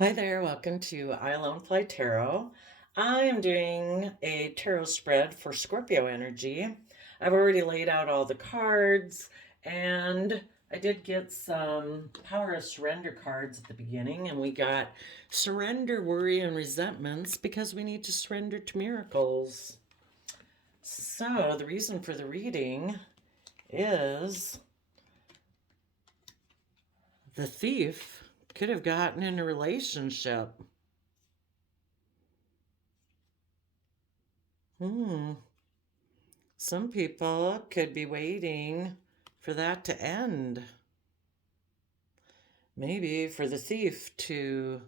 Hi there, welcome to I Alone Fly Tarot. I am doing a tarot spread for Scorpio energy. I've already laid out all the cards, and I did get some Power of Surrender cards at the beginning, and we got Surrender, Worry, and Resentments because we need to surrender to miracles. So, the reason for the reading is the thief could have gotten in a relationship. Some people could be waiting for that to end. Maybe for the thief to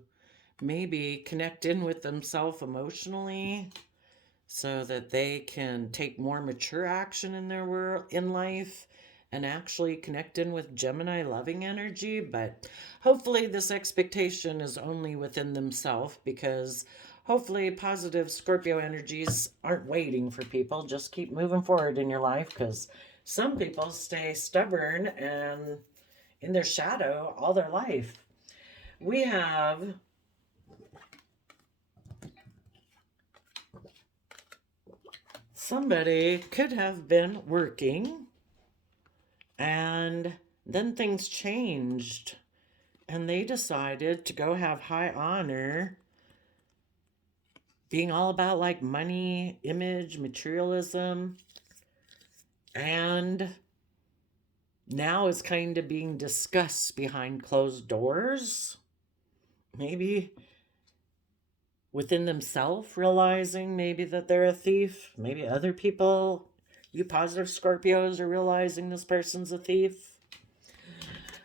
maybe connect in with themselves emotionally so that they can take more mature action in their world in life and actually connect in with Gemini loving energy. But hopefully this expectation is only within themselves, because hopefully positive Scorpio energies aren't waiting for people. Just keep moving forward in your life, because some people stay stubborn and in their shadow all their life. We have somebody could have been working, and then things changed and they decided to go have high honor, being all about like money, image, materialism. And now it's kind of being discussed behind closed doors. Maybe within themselves realizing maybe that they're a thief. Maybe other people, you positive Scorpios, are realizing this person's a thief.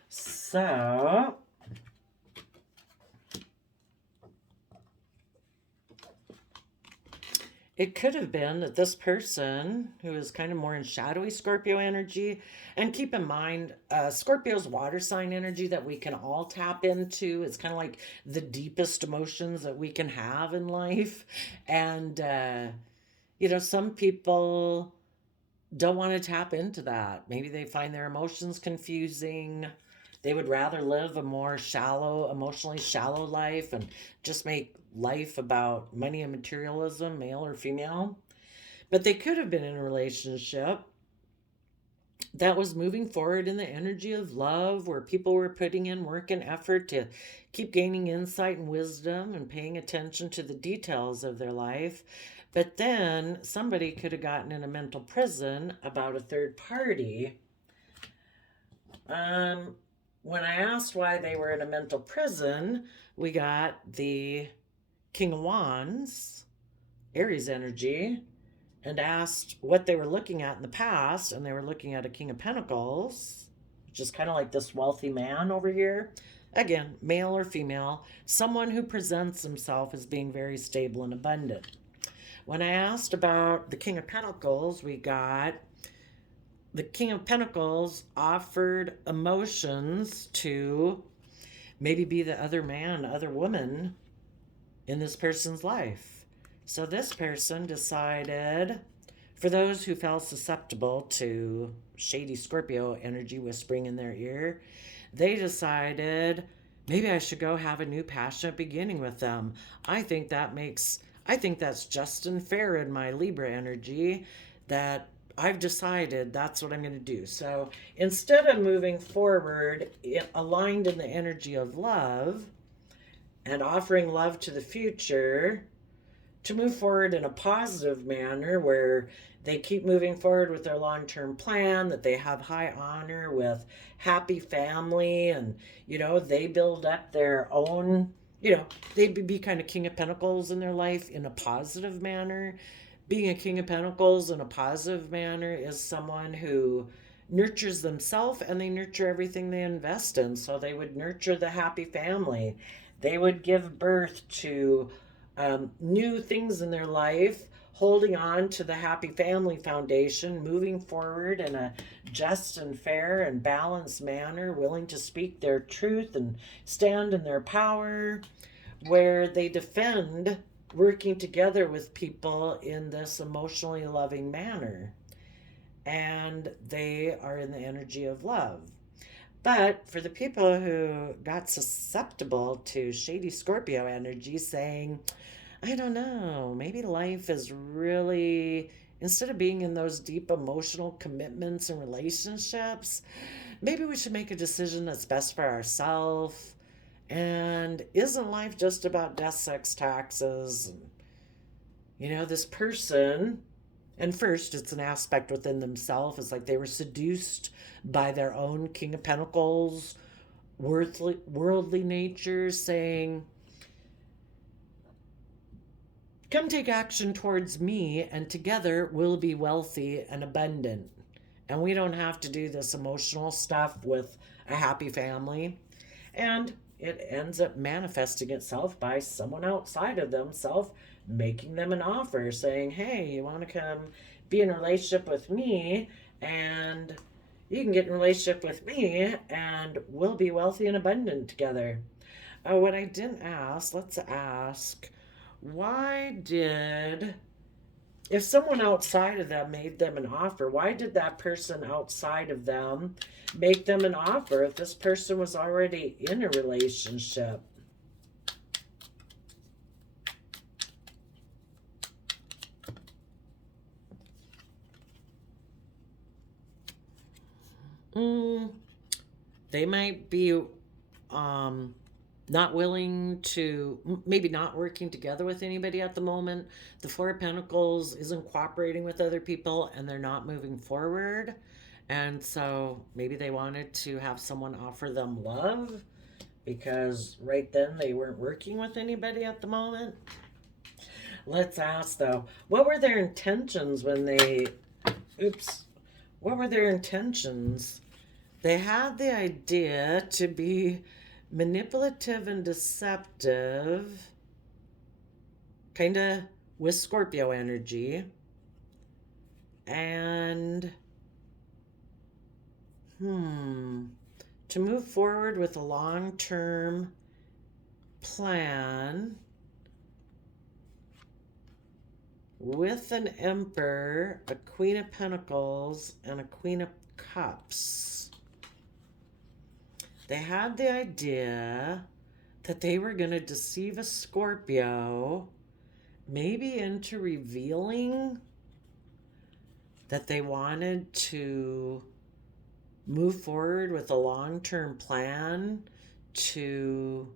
So it could have been that this person, who is kind of more in shadowy Scorpio energy, and keep in mind, Scorpio's water sign energy that we can all tap into. It's kind of like the deepest emotions that we can have in life. And, some people don't want to tap into that. Maybe they find their emotions confusing. They would rather live a more shallow, emotionally shallow life and just make life about money and materialism, male or female. But they could have been in a relationship that was moving forward in the energy of love, where people were putting in work and effort to keep gaining insight and wisdom and paying attention to the details of their life. But then somebody could have gotten in a mental prison about a third party. Um, when I asked why they were in a mental prison, we got the King of Wands, Aries energy, and asked what they were looking at in the past, and they were looking at a King of Pentacles, which is kind of like this wealthy man over here. Again, male or female, someone who presents himself as being very stable and abundant. When I asked about the King of Pentacles, we got the King of Pentacles offered emotions to maybe be the other man, other woman in this person's life. So this person decided, for those who felt susceptible to shady Scorpio energy whispering in their ear, they decided, maybe I should go have a new passionate beginning with them. I think that's just and fair in my Libra energy, that I've decided that's what I'm going to do. So instead of moving forward aligned in the energy of love and offering love to the future, to move forward in a positive manner where they keep moving forward with their long-term plan, that they have high honor with happy family, and they build up their own, they be kind of King of Pentacles in their life in a positive manner. Being a King of Pentacles in a positive manner is someone who nurtures themselves, and they nurture everything they invest in. So they would nurture the happy family. They would give birth to new things in their life, holding on to the Happy Family Foundation, moving forward in a just and fair and balanced manner, willing to speak their truth and stand in their power, where they defend working together with people in this emotionally loving manner. And they are in the energy of love. But for the people who got susceptible to shady Scorpio energy saying, I don't know, maybe life is really, instead of being in those deep emotional commitments and relationships, maybe we should make a decision that's best for ourselves. And isn't life just about death, sex, taxes? This person, and first it's an aspect within themselves. It's like they were seduced by their own King of Pentacles, worldly nature, saying, come take action towards me, and together we'll be wealthy and abundant. And we don't have to do this emotional stuff with a happy family. And it ends up manifesting itself by someone outside of themselves making them an offer, saying, hey, you want to come be in a relationship with me, and you can get in a relationship with me, and we'll be wealthy and abundant together. What I didn't ask, let's ask, if someone outside of them made them an offer, why did that person outside of them make them an offer if this person was already in a relationship? They might be not willing to, maybe not working together with anybody at the moment. The Four of Pentacles isn't cooperating with other people, and they're not moving forward. And so maybe they wanted to have someone offer them love, because right then they weren't working with anybody at the moment. Let's ask, though, what were their intentions when they, what were their intentions? They had the idea to be manipulative and deceptive, kind of with Scorpio energy, and to move forward with a long-term plan with an Emperor, a Queen of Pentacles, and a Queen of Cups. They had the idea that they were going to deceive a Scorpio, maybe into revealing that they wanted to move forward with a long-term plan to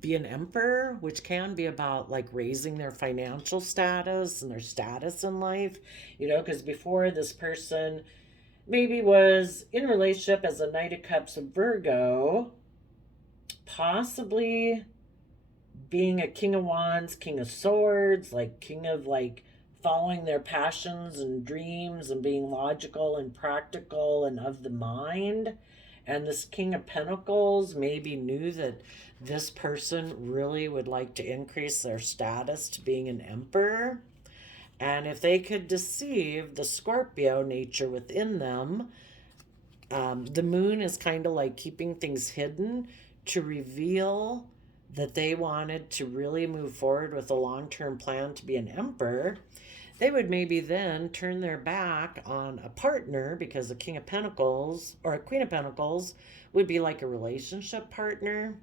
be an emperor, which can be about like raising their financial status and their status in life, because before, this person maybe was in a relationship as a Knight of Cups of Virgo, possibly being a King of Wands, King of Swords, like king of like following their passions and dreams and being logical and practical and of the mind. And this King of Pentacles maybe knew that this person really would like to increase their status to being an emperor. And if they could deceive the Scorpio nature within them, the moon is kind of like keeping things hidden to reveal that they wanted to really move forward with a long-term plan to be an emperor. They would maybe then turn their back on a partner, because a King of Pentacles or a Queen of Pentacles would be like a relationship partner.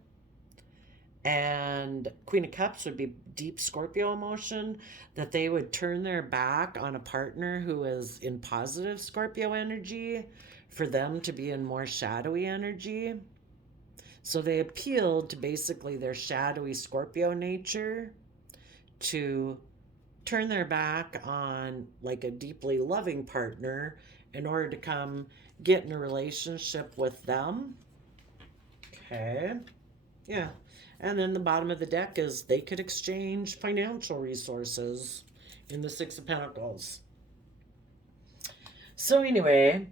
And Queen of Cups would be deep Scorpio emotion, that they would turn their back on a partner who is in positive Scorpio energy for them to be in more shadowy energy. So they appealed to basically their shadowy Scorpio nature to turn their back on like a deeply loving partner in order to come get in a relationship with them. Okay. Yeah. And then the bottom of the deck is they could exchange financial resources in the Six of Pentacles. So anyway,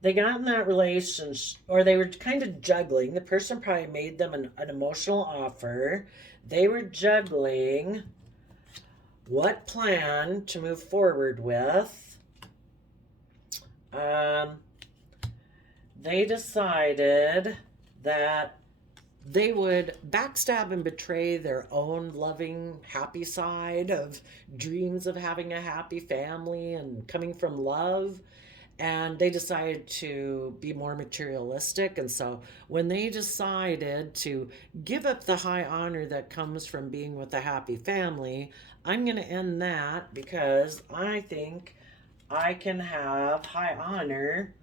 they got in that relationship, or they were kind of juggling. The person probably made them an emotional offer. They were juggling what plan to move forward with. They decided that they would backstab and betray their own loving, happy side of dreams of having a happy family and coming from love. and they decided to be more materialistic. And so when they decided to give up the high honor that comes from being with a happy family, I'm going to end that because I think I can have high honor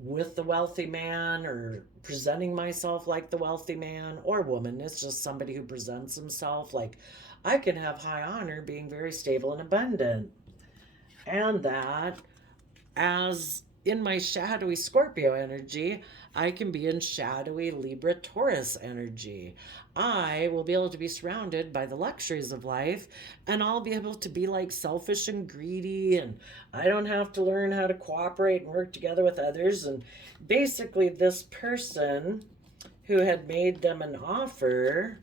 with the wealthy man, or presenting myself like the wealthy man or woman. It's just somebody who presents himself like I can have high honor being very stable and abundant. And that, as in my shadowy Scorpio energy, I can be in shadowy Libra Taurus energy. I will be able to be surrounded by the luxuries of life, and I'll be able to be like selfish and greedy, and I don't have to learn how to cooperate and work together with others. And basically, this person who had made them an offer,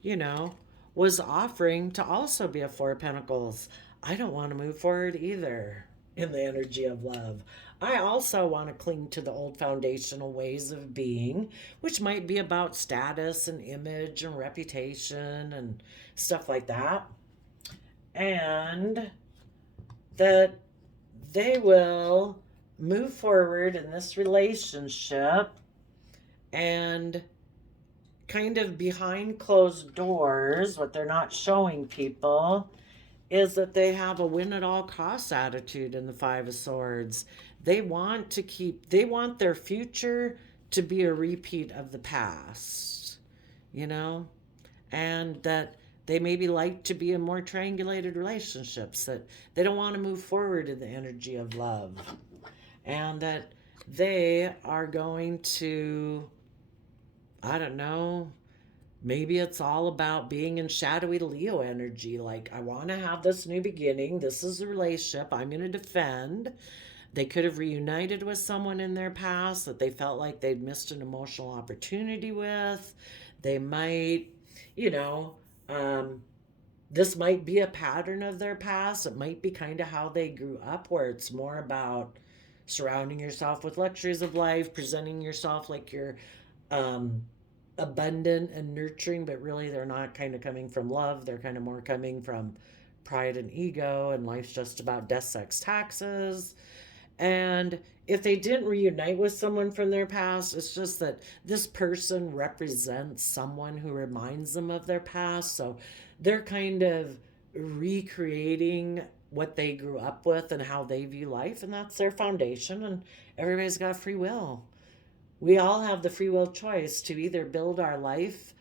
you know, was offering to also be a Four of Pentacles. I don't want to move forward either in the energy of love. I also want to cling to the old foundational ways of being, which might be about status and image and reputation and stuff like that. And that they will move forward in this relationship, and kind of behind closed doors, what they're not showing people is that they have a win at all costs attitude in the Five of Swords. They want their future to be a repeat of the past, you know, and that they maybe like to be in more triangulated relationships, that they don't want to move forward in the energy of love, and that they are going to, I don't know, maybe it's all about being in shadowy Leo energy. Like, I want to have this new beginning. This is a relationship I'm going to defend. They could have reunited with someone in their past that they felt like they'd missed an emotional opportunity with. They might, you know, this might be a pattern of their past. It might be kind of how they grew up, where it's more about surrounding yourself with luxuries of life, presenting yourself like you're um, abundant and nurturing, but really they're not kind of coming from love. They're kind of more coming from pride and ego, and life's just about death, sex, taxes. And if they didn't reunite with someone from their past, it's just that this person represents someone who reminds them of their past. So they're kind of recreating what they grew up with and how they view life, and that's their foundation. And everybody's got free will. We all have the free will choice to either build our life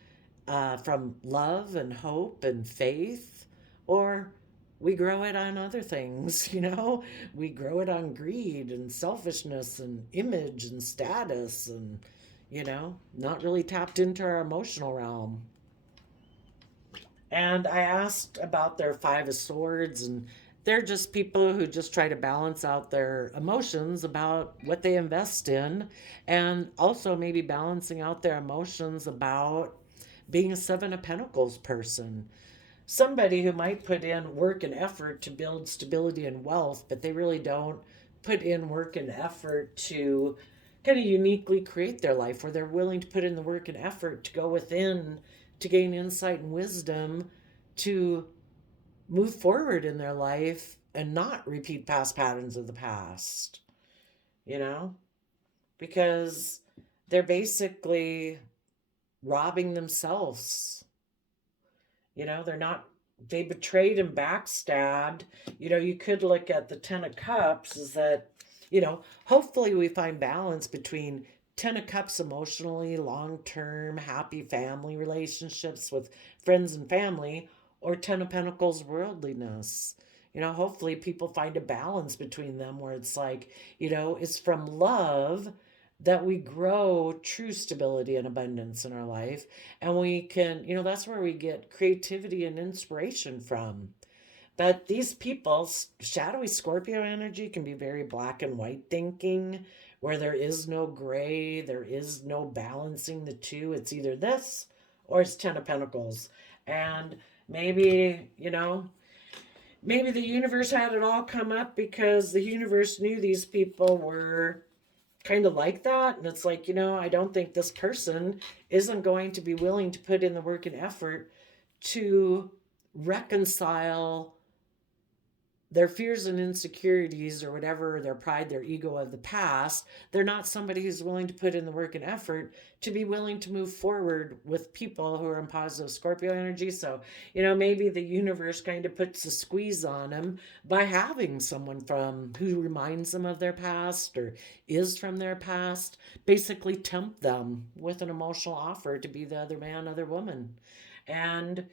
from love and hope and faith, or we grow it on other things, you know? We grow it on greed and selfishness and image and status, and, you know, not really tapped into our emotional realm. And I asked about their Five of Swords, and they're just people who just try to balance out their emotions about what they invest in, and also maybe balancing out their emotions about being a Seven of Pentacles person. Somebody who might put in work and effort to build stability and wealth, but they really don't put in work and effort to kind of uniquely create their life, where they're willing to put in the work and effort to go within to gain insight and wisdom to move forward in their life and not repeat past patterns of the past, you know, because they're basically robbing themselves. You know, they betrayed and backstabbed. You know, you could look at the Ten of Cups is that, you know, hopefully we find balance between Ten of Cups emotionally, long term, happy family relationships with friends and family, or Ten of Pentacles worldliness. You know, hopefully people find a balance between them, where it's like, you know, it's from love that we grow true stability and abundance in our life. And we can, you know, that's where we get creativity and inspiration from. But these people, shadowy Scorpio energy can be very black and white thinking, where there is no gray, there is no balancing the two. It's either this or it's Ten of Pentacles. And maybe, you know, maybe the universe had it all come up because the universe knew these people were kind of like that. And it's like, you know, I don't think this person isn't going to be willing to put in the work and effort to reconcile their fears and insecurities or whatever, their pride, their ego of the past, they're not somebody who's willing to put in the work and effort to be willing to move forward with people who are in positive Scorpio energy. So, maybe the universe kind of puts a squeeze on them by having someone from who reminds them of their past or is from their past, basically tempt them with an emotional offer to be the other man, other woman. And,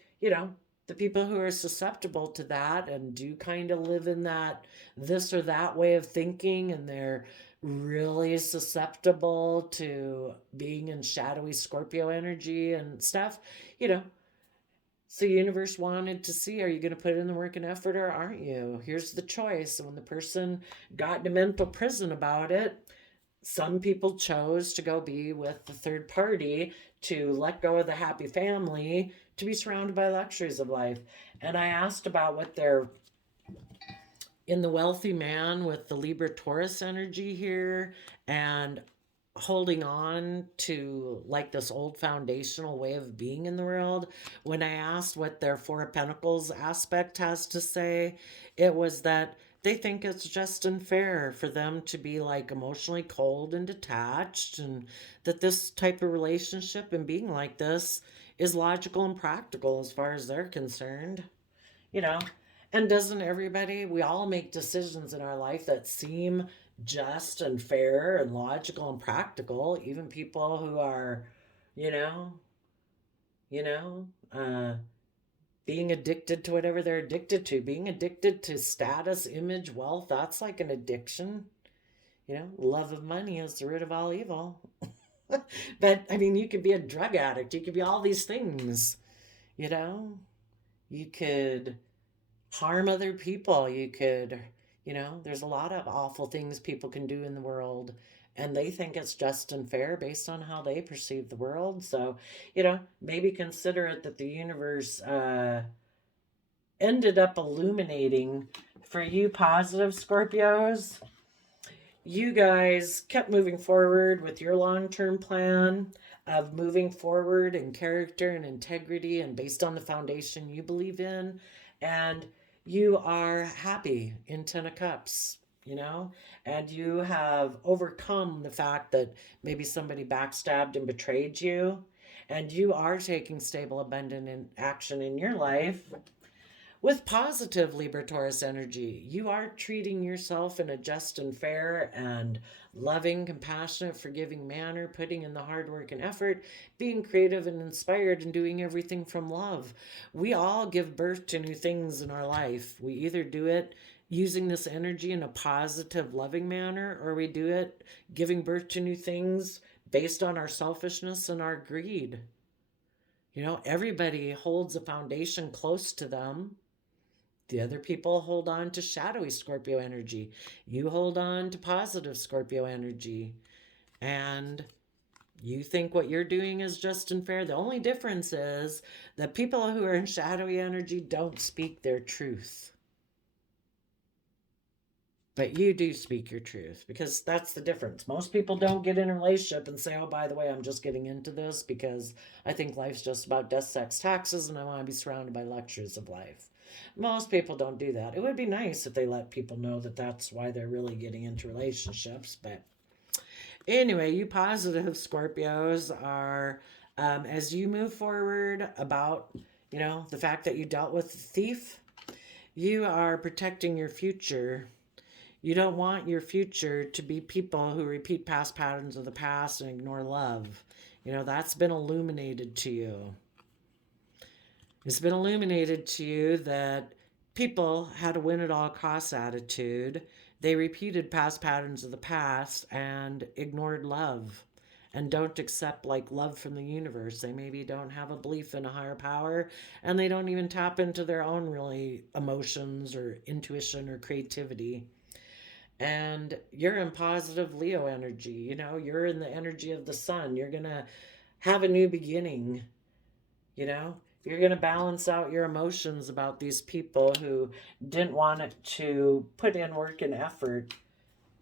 the people who are susceptible to that and do kind of live in that this or that way of thinking, and they're really susceptible to being in shadowy Scorpio energy and stuff, you know. So universe wanted to see, are you going to put in the work and effort or aren't you? Here's the choice. And when the person got in a mental prison about it, some people chose to go be with the third party, to let go of the happy family, to be surrounded by luxuries of life. And I asked about what they're in the wealthy man with the Libra Taurus energy here, and holding on to like this old foundational way of being in the world. When I asked what their Four of Pentacles aspect has to say, it was that they think it's just unfair for them to be like emotionally cold and detached, and that this type of relationship and being like this is logical and practical as far as they're concerned, you know. And doesn't everybody, we all make decisions in our life that seem just and fair and logical and practical, even people who are, you know, you know, uh, being addicted to whatever they're addicted to, being addicted to status, image, wealth, that's like an addiction. Love of money is the root of all evil. But I mean, you could be a drug addict, you could be all these things, you know, you could harm other people. You could, there's a lot of awful things people can do in the world, and they think it's just and fair based on how they perceive the world. So, maybe consider it that the universe ended up illuminating for you positive Scorpios. You guys kept moving forward with your long term plan of moving forward in character and integrity and based on the foundation you believe in. And you are happy in Ten of Cups, and you have overcome the fact that maybe somebody backstabbed and betrayed you. And you are taking stable, abundant action in your life with positive Libra Taurus energy. You are treating yourself in a just and fair and loving, compassionate, forgiving manner, putting in the hard work and effort, being creative and inspired, and doing everything from love. We all give birth to new things in our life. We either do it using this energy in a positive, loving manner, or we do it giving birth to new things based on our selfishness and our greed. Everybody holds a foundation close to them. The other people hold on to shadowy Scorpio energy. You hold on to positive Scorpio energy. And you think what you're doing is just and fair. The only difference is that people who are in shadowy energy don't speak their truth. But you do speak your truth, because that's the difference. Most people don't get in a relationship and say, oh, by the way, I'm just getting into this because I think life's just about death, sex, taxes, and I want to be surrounded by luxuries of life. Most people don't do that. It would be nice if they let people know that that's why they're really getting into relationships. But anyway, you positive Scorpios are, as you move forward about, the fact that you dealt with the thief, you are protecting your future. You don't want your future to be people who repeat past patterns of the past and ignore love. That's been illuminated to you. It's been illuminated to you that people had a win at all costs attitude. They repeated past patterns of the past and ignored love and don't accept like love from the universe. They maybe don't have a belief in a higher power, and they don't even tap into their own really emotions or intuition or creativity. And you're in positive Leo energy. You're in the energy of the sun. You're going to have a new beginning. You're going to balance out your emotions about these people who didn't want it to put in work and effort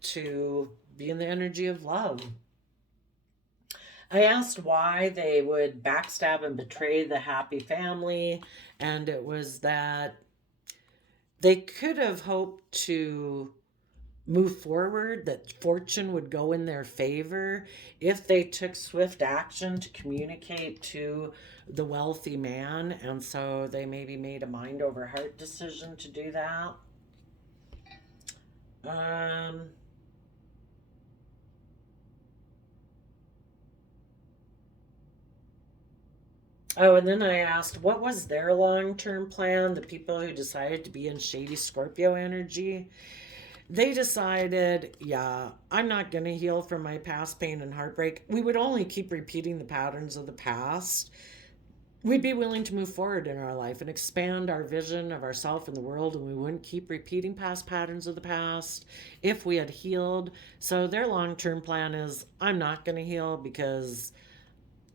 to be in the energy of love. I asked why they would backstab and betray the happy family, and it was that they could have hoped to move forward, that fortune would go in their favor if they took swift action to communicate to the wealthy man. And so they maybe made a mind over heart decision to do that. Um, oh, and then I asked, what was their long term plan? The people who decided to be in shady Scorpio energy. They decided, yeah, I'm not going to heal from my past pain and heartbreak. We would only keep repeating the patterns of the past. We'd be willing to move forward in our life and expand our vision of ourselves and the world, and we wouldn't keep repeating past patterns of the past if we had healed. So their long term plan is, I'm not going to heal because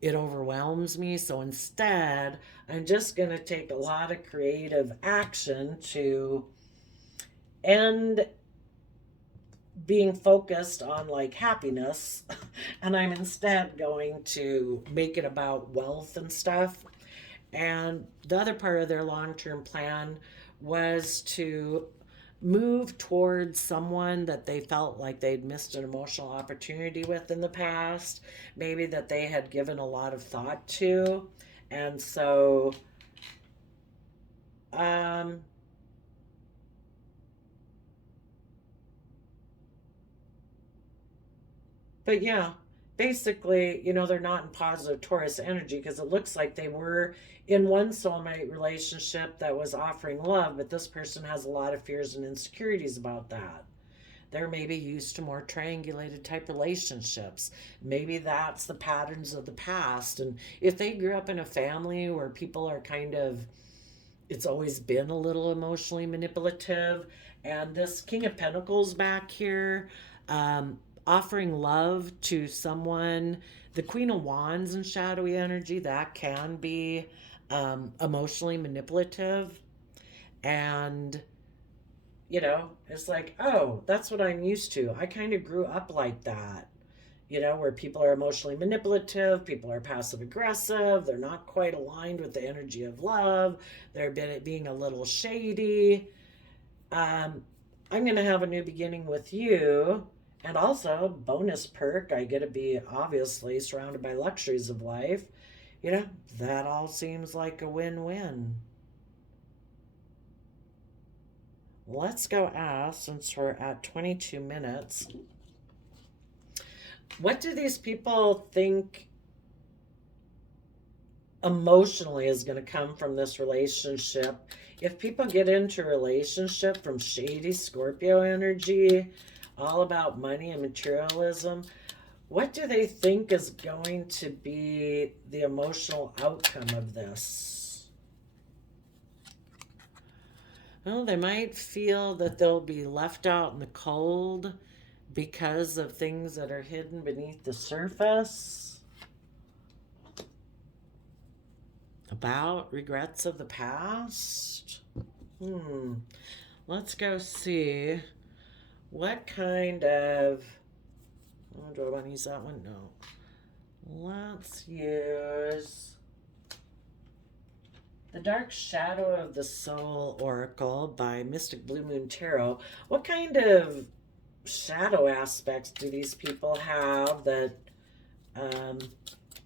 it overwhelms me. So instead, I'm just going to take a lot of creative action to end being focused on like happiness, and I'm instead going to make it about wealth and stuff. And the other part of their long-term plan was to move towards someone that they felt like they'd missed an emotional opportunity with in the past, maybe that they had given a lot of thought to. And so um but yeah, basically, they're not in positive Taurus energy because it looks like they were in one soulmate relationship that was offering love, but this person has a lot of fears and insecurities about that. They're maybe used to more triangulated type relationships. Maybe that's the patterns of the past. And if they grew up in a family where people are kind of, it's always been a little emotionally manipulative, and this King of Pentacles back here, offering love to someone, the Queen of Wands and shadowy energy, that can be emotionally manipulative. And it's like, oh, that's what I'm used to. I kind of grew up like that, where people are emotionally manipulative, people are passive aggressive, they're not quite aligned with the energy of love, they're being a little shady. Um, I'm going to have a new beginning with you. And also, bonus perk, I get to be obviously surrounded by luxuries of life. You know, that all seems like a win win. Let's go ask, since we're at 22 minutes, what do these people think emotionally is going to come from this relationship? If people get into a relationship from shady Scorpio energy, all about money and materialism, what do they think is going to be the emotional outcome of this? Well, they might feel that they'll be left out in the cold because of things that are hidden beneath the surface. About regrets of the past. Let's go see what kind of... Oh, do I want to use that one? No. Let's use The Dark Shadow of the Soul Oracle by Mystic Blue Moon Tarot. What kind of shadow aspects do these people have that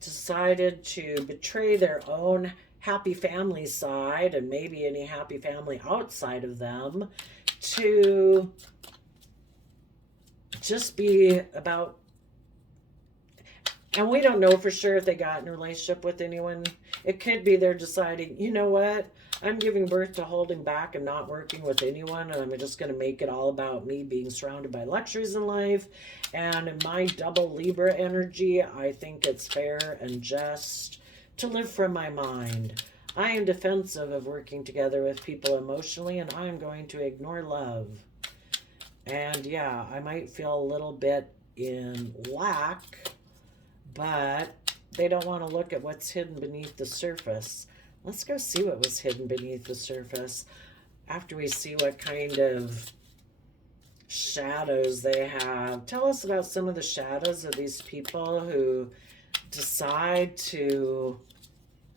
decided to betray their own happy family side and maybe any happy family outside of them to just be about... And we don't know for sure if they got in a relationship with anyone. It could be they're deciding, you know what? I'm giving birth to holding back and not working with anyone, and I'm just going to make it all about me being surrounded by luxuries in life. And in my double Libra energy, I think it's fair and just to live from my mind. I am defensive of working together with people emotionally, and I'm going to ignore love. And yeah, I might feel a little bit in lack, but they don't want to look at what's hidden beneath the surface. Let's go see what was hidden beneath the surface after we see what kind of shadows they have. Tell us about some of the shadows of these people who decide to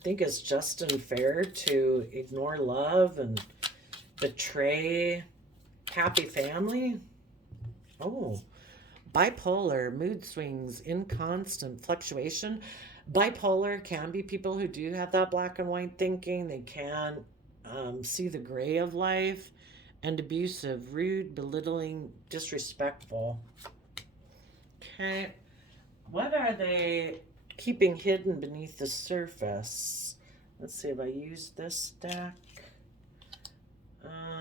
think it's just and fair to ignore love and Betray happy family. Oh, bipolar, mood swings, inconstant fluctuation. Bipolar can be people who do have that black and white thinking. They can see the gray of life, and abusive, rude, belittling, disrespectful. Okay, what are they keeping hidden beneath the surface? Let's see if I used this deck.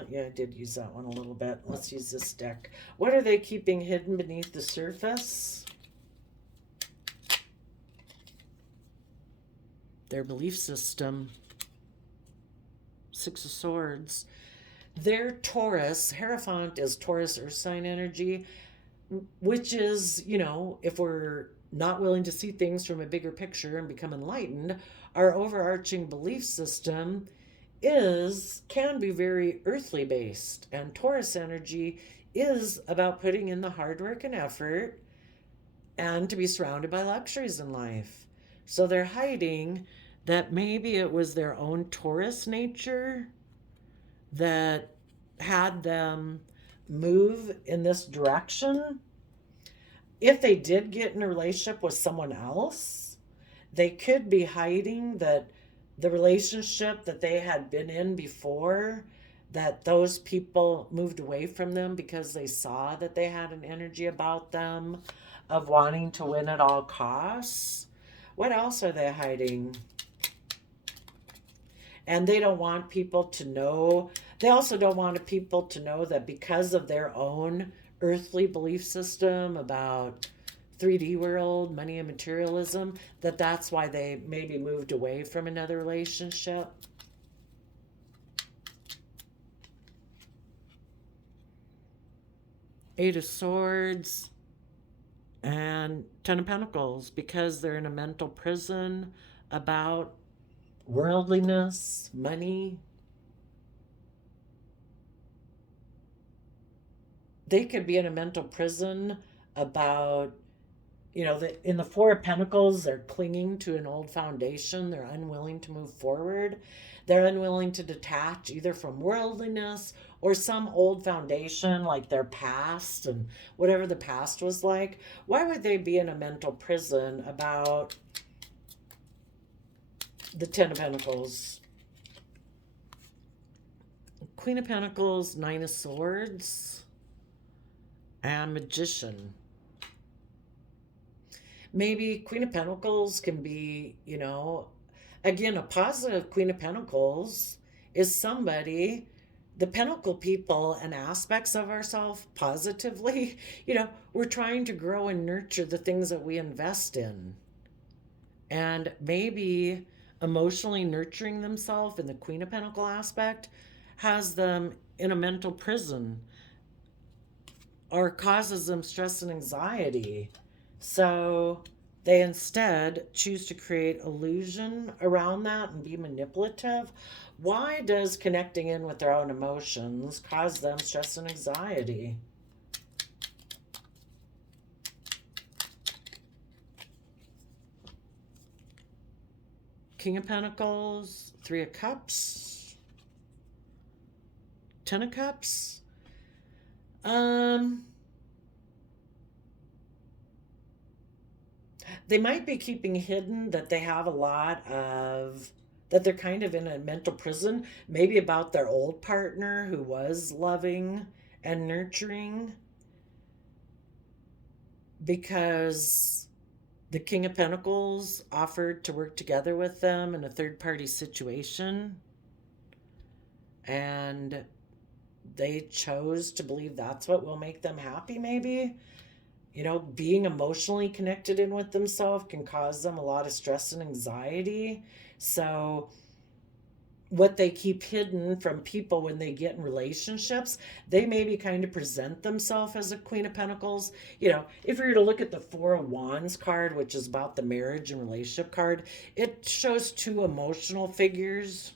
Yeah, I did use that one a little bit. Let's use this deck. What are they keeping hidden beneath the surface? Their belief system. Six of Swords. Their Taurus, Hierophant is Taurus earth sign energy, which is, if we're not willing to see things from a bigger picture and become enlightened, our overarching belief system can be very earthly based, and Taurus energy is about putting in the hard work and effort and to be surrounded by luxuries in life. So they're hiding that maybe it was their own Taurus nature that had them move in this direction. If they did get in a relationship with someone else, they could be hiding that the relationship that they had been in before, that those people moved away from them because they saw that they had an energy about them of wanting to win at all costs. What else are they hiding? And they don't want people to know. They also don't want people to know that because of their own earthly belief system about 3D world, money and materialism, that's why they maybe moved away from another relationship. Eight of Swords and Ten of Pentacles, because they're in a mental prison about worldliness, money. They could be in a mental prison about, in the Four of Pentacles, they're clinging to an old foundation. They're unwilling to move forward. They're unwilling to detach either from worldliness or some old foundation like their past and whatever the past was like. Why would they be in a mental prison about the Ten of Pentacles? Queen of Pentacles, Nine of Swords, and Magician. Maybe Queen of Pentacles can be, again, a positive Queen of Pentacles is somebody, the Pentacle people and aspects of ourselves positively, we're trying to grow and nurture the things that we invest in. And maybe emotionally nurturing themselves in the Queen of Pentacle aspect has them in a mental prison or causes them stress and anxiety. So they instead choose to create illusion around that and be manipulative. Why does connecting in with their own emotions cause them stress and anxiety? King of Pentacles, Three of Cups, Ten of Cups. They might be keeping hidden that they have that they're kind of in a mental prison, maybe about their old partner who was loving and nurturing, because the King of Pentacles offered to work together with them in a third-party situation, and they chose to believe that's what will make them happy, maybe. Being emotionally connected in with themselves can cause them a lot of stress and anxiety. So what they keep hidden from people when they get in relationships, they maybe kind of present themselves as a Queen of Pentacles. If we were to look at the Four of Wands card, which is about the marriage and relationship card, it shows two emotional figures.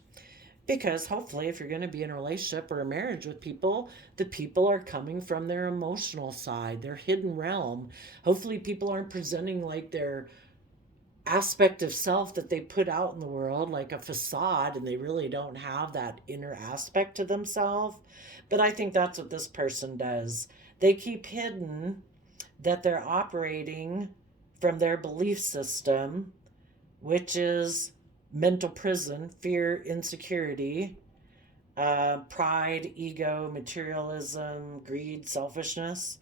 Because hopefully, if you're going to be in a relationship or a marriage with people, the people are coming from their emotional side, their hidden realm. Hopefully, people aren't presenting like they're aspect of self that they put out in the world, like a facade, and they really don't have that inner aspect to themselves. But I think that's what this person does. They keep hidden that they're operating from their belief system, which is mental prison, fear, insecurity, pride, ego, materialism, greed, selfishness.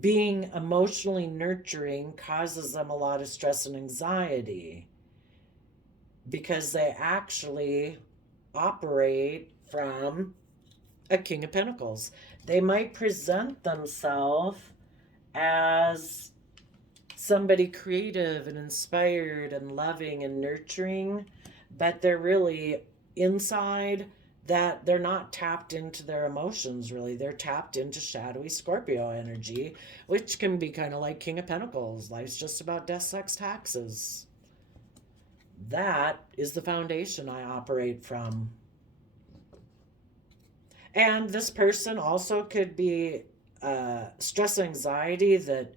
Being emotionally nurturing causes them a lot of stress and anxiety because they actually operate from a King of Pentacles. They might present themselves as somebody creative and inspired and loving and nurturing, but they're really inside that they're not tapped into their emotions really. They're tapped into shadowy Scorpio energy, which can be kind of like King of Pentacles. Life's just about death, sex, taxes. That is the foundation I operate from. And this person also could be stress anxiety that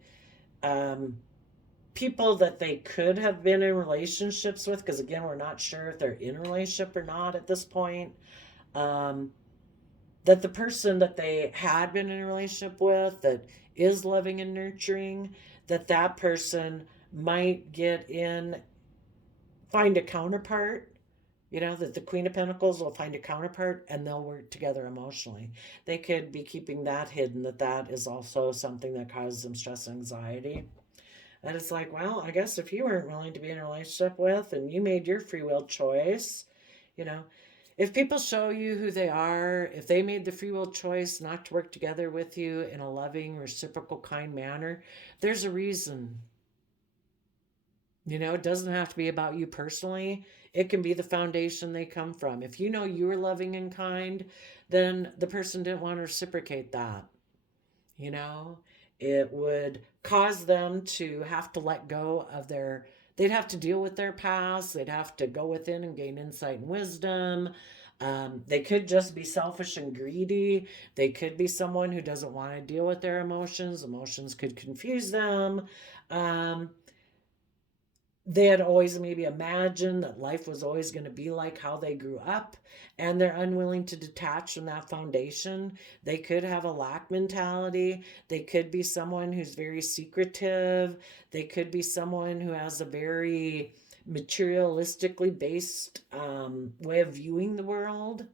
people that they could have been in relationships with, because again, we're not sure if they're in a relationship or not at this point. That the person that they had been in a relationship with that is loving and nurturing, that person might get in, find a counterpart, that the Queen of Pentacles will find a counterpart and they'll work together emotionally. They could be keeping that hidden, that is also something that causes them stress and anxiety. And it's like, well, I guess if you weren't willing to be in a relationship with and you made your free will choice, you know, if people show you who they are, if they made the free will choice not to work together with you in a loving, reciprocal, kind manner, there's a reason. It doesn't have to be about you personally. It can be the foundation they come from. If you know you were loving and kind, then the person didn't want to reciprocate that. You know, it would cause them to have to let go of they'd have to deal with their past. They'd have to go within and gain insight and wisdom. They could just be selfish and greedy. They could be someone who doesn't want to deal with their emotions. Emotions could confuse them. Um, they had always maybe imagined that life was always going to be like how they grew up, and they're unwilling to detach from that foundation. They could have a lack mentality. They could be someone who's very secretive. They could be someone who has a very materialistically based way of viewing the world.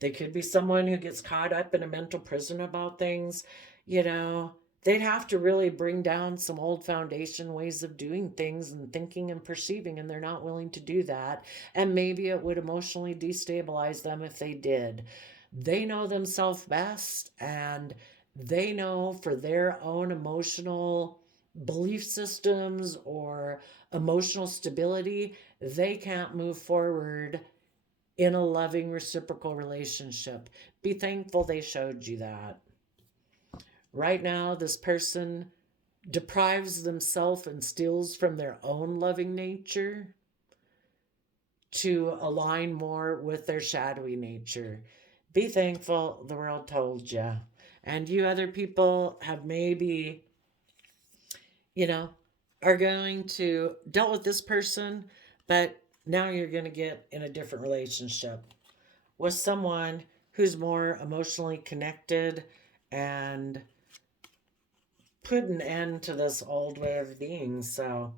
They could be someone who gets caught up in a mental prison about things. You know, they'd have to really bring down some old foundation ways of doing things and thinking and perceiving, and they're not willing to do that. And maybe it would emotionally destabilize them if they did. They know themselves best, and they know for their own emotional belief systems or emotional stability, they can't move forward in a loving reciprocal relationship. Be thankful they showed you that. Right now, this person deprives themselves and steals from their own loving nature to align more with their shadowy nature. Be thankful the world told you. And you other people have maybe, you know, are going to dealt with this person, but now you're going to get in a different relationship with someone who's more emotionally connected and put an end to this old way of being. So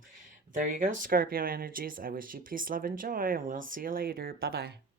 there you go, Scorpio energies. I wish you peace, love, and joy, and we'll see you later. Bye bye.